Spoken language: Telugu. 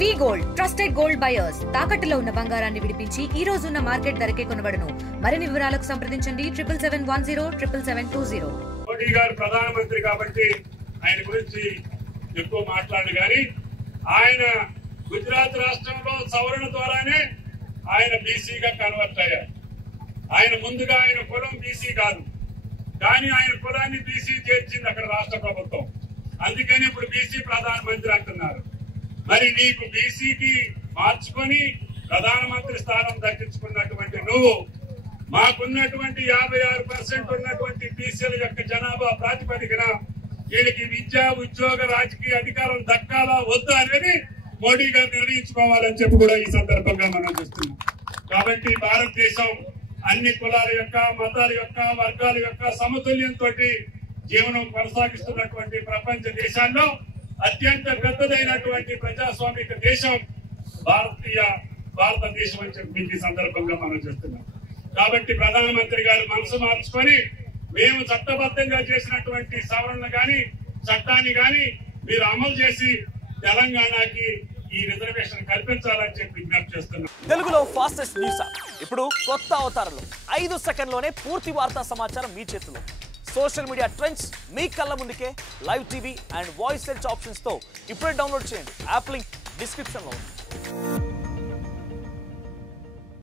వి గోల్డ్ ట్రస్టెడ్ గోల్డ్ బయర్స్ తాకట్టులో ఉన్న బంగారాన్ని విడిపించి ఈ రోజు ఉన్న మార్కెట్ ధరకే కొనబడును. మరిన్ని వివరాలకు సంప్రదించండి 77107720. మోడీ గారు ప్రధానమంత్రి కాబట్టి ఆయన గురించి ఎక్కువ మాట్లాడు కానీ ఆయన గుజరాత్ రాష్ట్రంలో సవరణ ద్వారానే ఆయన బీసీగా కన్వర్ట్ అయ్యారు. ఆయన ముందుగా ఆయన కులం బీసీ కాదు, కానీ ఆయన కులాన్ని బీసీ చేర్చింది అక్కడ రాష్ట్ర ప్రభుత్వం. అందుకని ఇప్పుడు బీసీ ప్రధానమంత్రి అంటున్నారు. మరి నీకు బీసీకి మార్చుకొని ప్రధానమంత్రి స్థానం దక్కించుకున్నటువంటి నువ్వు మాకున్నటువంటి 56% ఉన్నటువంటి బీసీల యొక్క జనాభా ప్రాతిపదికన వీళ్ళకి విద్యా ఉద్యోగ రాజకీయ అధికారం దక్కాలా వద్దా అనేది మోడీ గారు నిర్ణయించుకోవాలని చెప్పి కూడా ఈ సందర్భంగా మనం చూస్తున్నాం. కాబట్టి భారతదేశం అన్ని కులాల యొక్క మతాల యొక్క వర్గాల యొక్క సమతుల్యంతో జీవనం కొనసాగిస్తున్నటువంటి ప్రపంచ దేశాల్లో అత్యంత పెద్దదైనటువంటి ప్రజాస్వామిక దేశం భారతదేశం అని చెప్పి ఈ సందర్భంగా మనం చూస్తున్నాం. కాబట్టి ప్రధానమంత్రి గారు మనసు మార్చుకొని మేము చట్టబద్ధంగా చేసినటువంటి సవరణలు గాని చట్టాన్ని గాని మీరు అమలు చేసి తెలంగాణకి ఈ రిజర్వేషన్ కల్పించాలని చెప్పి విజ్ఞప్తి చేస్తున్నాం. తెలుగులో ఫాస్టెస్ట్ న్యూస్ ఇప్పుడు కొత్త అవతారంలో 5 సెకండ్లోనే పూర్తి వార్తా సమాచారం మీ చేతిలో. సోషల్ మీడియా ట్రెండ్స్ మీ కళ్ళ ముందుకే live TV and voice search options తో ఇప్పుడే డౌన్లోడ్ చేయండి. యాప్ లింక్ డిస్క్రిప్షన్ లో ఉంది.